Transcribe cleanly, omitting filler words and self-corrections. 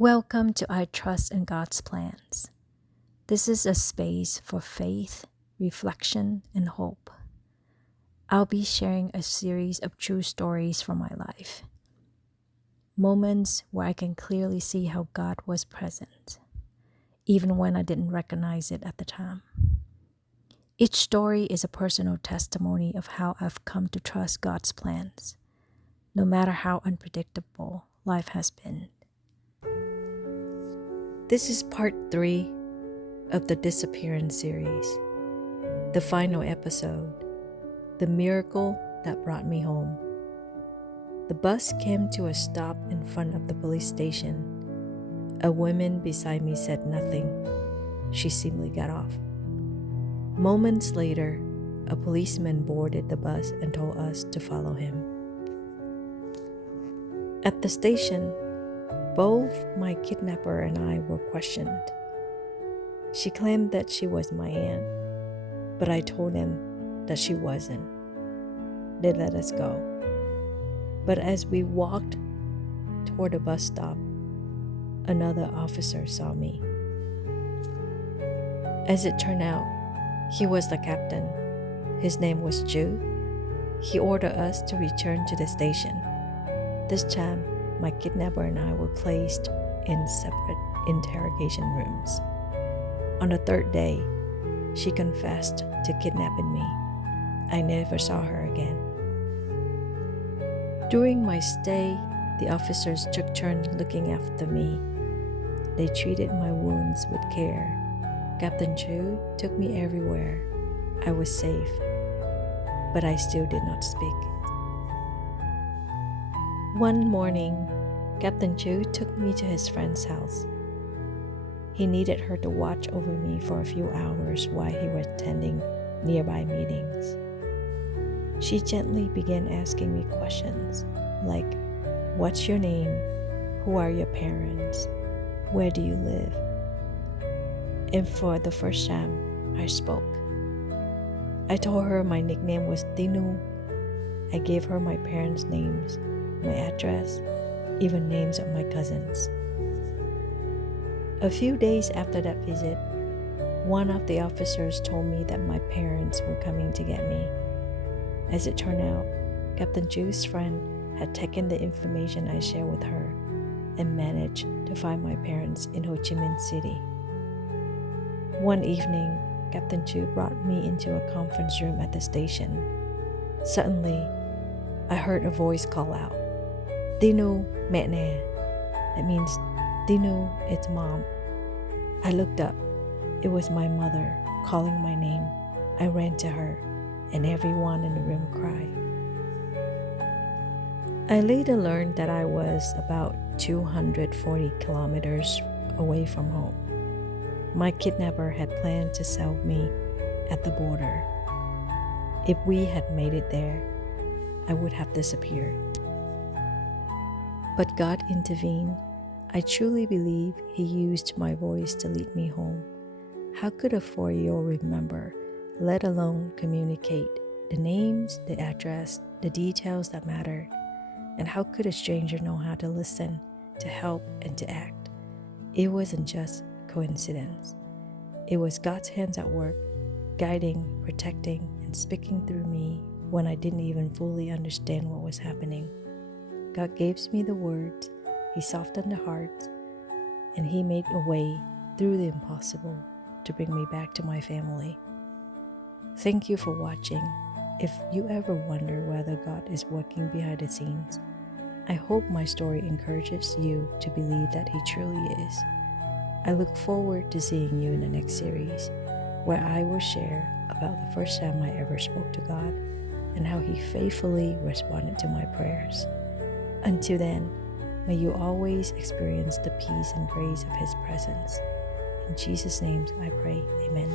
Welcome to I Trust in God's Plans. This is a space for faith, reflection, and hope. I'll be sharing a series of true stories from my life. Moments where I can clearly see how God was present, even when I didn't recognize it at the time. Each story is a personal testimony of how I've come to trust God's plans, no matter how unpredictable life has been. This is part 3 of the Disappearance series, the final episode, The Miracle That Brought Me Home. The bus came to a stop in front of the police station. A woman beside me said nothing. She simply got off. Moments later, a policeman boarded the bus and told us to follow him. At the station, both my kidnapper and I were questioned. She claimed that she was my aunt, but I told them that she wasn't. They let us go. But as we walked toward the bus stop, another officer saw me. As it turned out, he was the captain. His name was Ju. He ordered us to return to the station. This time, my kidnapper and I were placed in separate interrogation rooms. On the third day, she confessed to kidnapping me. I never saw her again. During my stay, the officers took turns looking after me. They treated my wounds with care. Captain Chu took me everywhere. I was safe, but I still did not speak. One morning, Captain Chu took me to his friend's house. He needed her to watch over me for a few hours while he was attending nearby meetings. She gently began asking me questions like, "What's your name? Who are your parents? Where do you live?" And for the first time, I spoke. I told her my nickname was Dinu. I gave her my parents' names, my address, even names of my cousins. A few days after that visit, one of the officers told me that my parents were coming to get me. As it turned out, Captain Chu's friend had taken the information I shared with her and managed to find my parents in Ho Chi Minh City. One evening, Captain Chu brought me into a conference room at the station. Suddenly, I heard a voice call out, "Dinu, mẹ nè." That means, "Dinu, it's mom." I looked up. It was my mother calling my name. I ran to her, and everyone in the room cried. I later learned that I was about 240 kilometers away from home. My kidnapper had planned to sell me at the border. If we had made it there, I would have disappeared. But God intervened. I truly believe He used my voice to lead me home. How could a 4-year-old remember, let alone communicate, the names, the address, the details that mattered? And how could a stranger know how to listen, to help, and to act? It wasn't just coincidence. It was God's hands at work, guiding, protecting, and speaking through me when I didn't even fully understand what was happening. God gave me the words, He softened the hearts, and He made a way through the impossible to bring me back to my family. Thank you for watching. If you ever wonder whether God is working behind the scenes, I hope my story encourages you to believe that He truly is. I look forward to seeing you in the next series, where I will share about the first time I ever spoke to God and how He faithfully responded to my prayers. Until then, may you always experience the peace and grace of His presence. In Jesus' name I pray, amen.